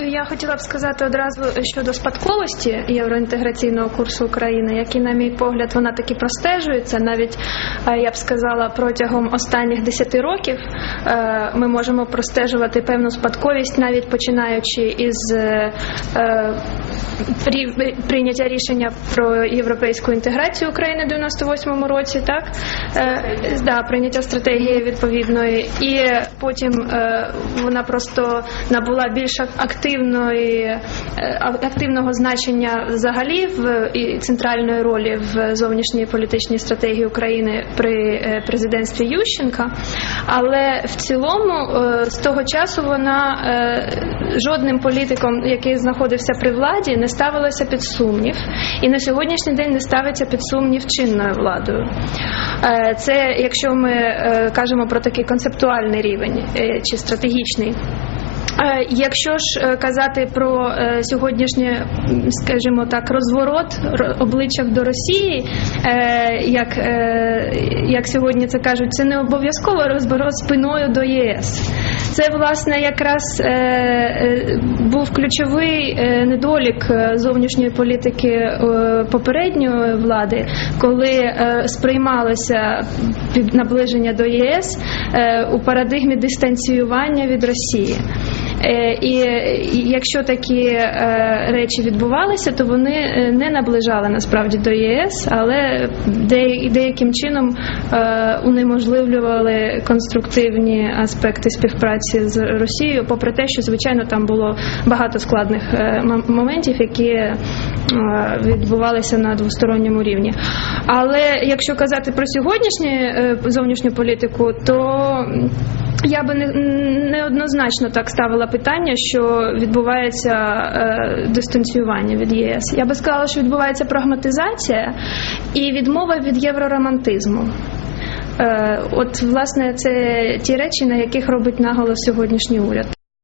Я хотіла б сказати одразу щодо спадковості євроінтеграційного курсу України, який, на мій погляд, вона таки простежується. Навіть е, я б сказала, протягом останніх 10 років е, ми можемо простежувати певну спадковість, навіть починаючи із е, прийняття рішення про європейську інтеграцію України в 98-му році, так? Е, да, прийняття стратегії відповідної, і потім е, вона просто набула більш активної е, активного значення взагалі в і центральної ролі в зовнішній політичній стратегії України при е, президентстві Ющенка. Але в цілому е, з того часу вона е, жодним політиком, який знаходився при владі, не ставилася під сумнів, і на сьогоднішній день не ставиться під сумнів чинною владою. Е, Це якщо ми е, кажемо про такий концептуальний рівень е, чи стратегічний. Якщо ж казати про сьогоднішнє, скажімо так, розворот ро- обличчя до Росії, як, як сьогодні це кажуть, це не обов'язково розворот спиною до ЄС. Це власне якраз е, е, був ключовий е, недолік зовнішньої політики попередньої влади, коли сприймалося наближення до ЄС у парадигмі дистанціювання від Росії. Е, І якщо такі е, речі відбувалися, то вони е, не наближали насправді до ЄС, але деяким чином унеможливлювали конструктивні аспекти співпраці з Росією, попри те, що звичайно там було багато складних моментів, які відбувалися на двосторонньому рівні. Але якщо казати про сьогоднішню зовнішню політику, то я би не, неоднозначно так ставила питання, що відбувається е, дистанціювання від ЄС. Я би сказала, що відбувається прагматизація і відмова від євроромантизму. Е, от, власне, це ті речі, на яких робить наголос сьогоднішній уряд.